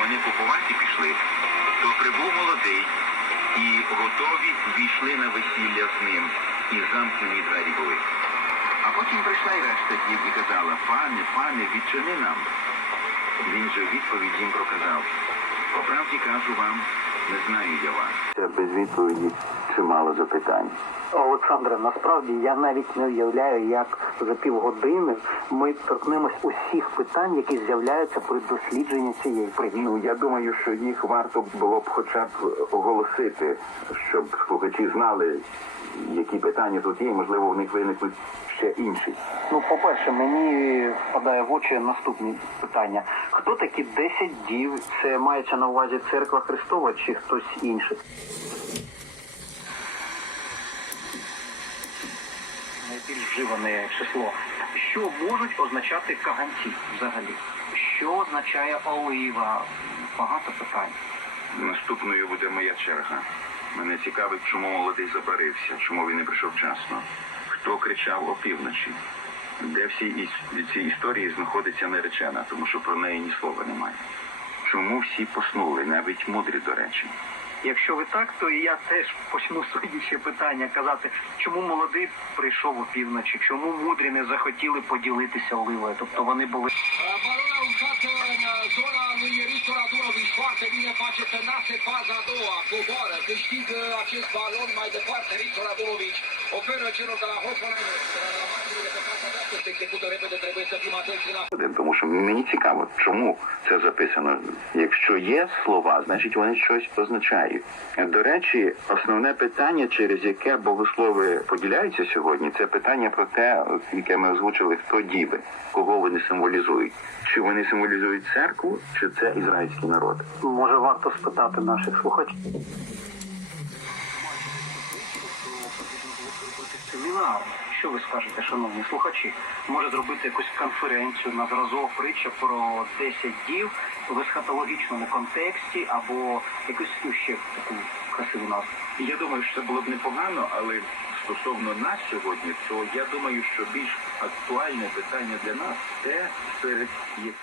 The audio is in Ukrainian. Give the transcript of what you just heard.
вони купувати пішли, то прибув молодий, і готові війшли на весілля з ним, і замкнені двері були. А потім прийшла й решта дів і казала, пане, пане, відчини нам. Він же відповідь їм проказав, по правді кажу вам, не знаю я вас. Це без відповіді чимало запитань. Олександре, насправді я навіть не уявляю, як за півгодини ми торкнемось усіх питань, які з'являються при дослідженні цієї притчі. Ну, я думаю, що їх варто було б хоча б оголосити, щоб слухачі знали, які питання тут є, і, можливо, в них виникнуть ще інші. Ну, по-перше, мені впадає в очі наступні питання. Хто такі 10 дів? Це мається на увазі церква Христова чи хтось інший? Вживане число. Що можуть означати каганці взагалі? Що означає олива? Багато питань. Наступною буде моя черга. Мене цікавить, чому молодий забарився, чому він не прийшов вчасно. Хто кричав опівночі? Де всі іс- ці історії знаходиться наречена, тому що про неї ні слова немає. Чому всі поснули, навіть мудрі, до речі? Якщо ви так, то і я теж почну свої ще питання казати, чому молодий прийшов опівночі, чому мудрі не захотіли поділитися оливою? Тобто вони були. Foarte bine face să faza a doua. Coboară, câștigă acest balon mai departe. Risto Radunovici oferă celor de la Hoffenheim. La manurile pe fața dreaptă se execută repede. Trebuie să fim atenți la Один, Тому що мені цікаво, чому це записано. Якщо є слова, значить вони щось означають. До речі, основне питання, через яке богослови поділяються сьогодні, це питання про те, яке ми озвучили, хто діви, кого вони символізують. Чи вони символізують церкву, чи це ізраїльський народ? може варто спитати наших слухачів. Що ви скажете, шановні слухачі? Може зробити якусь конференцію на зразок притча про 10 дів в есхатологічному контексті або якусь ну, ще таку красиву назву. Я думаю, що це було б непогано, але стосовно нас сьогодні, то я думаю, що більш актуальне питання для нас те, серед якої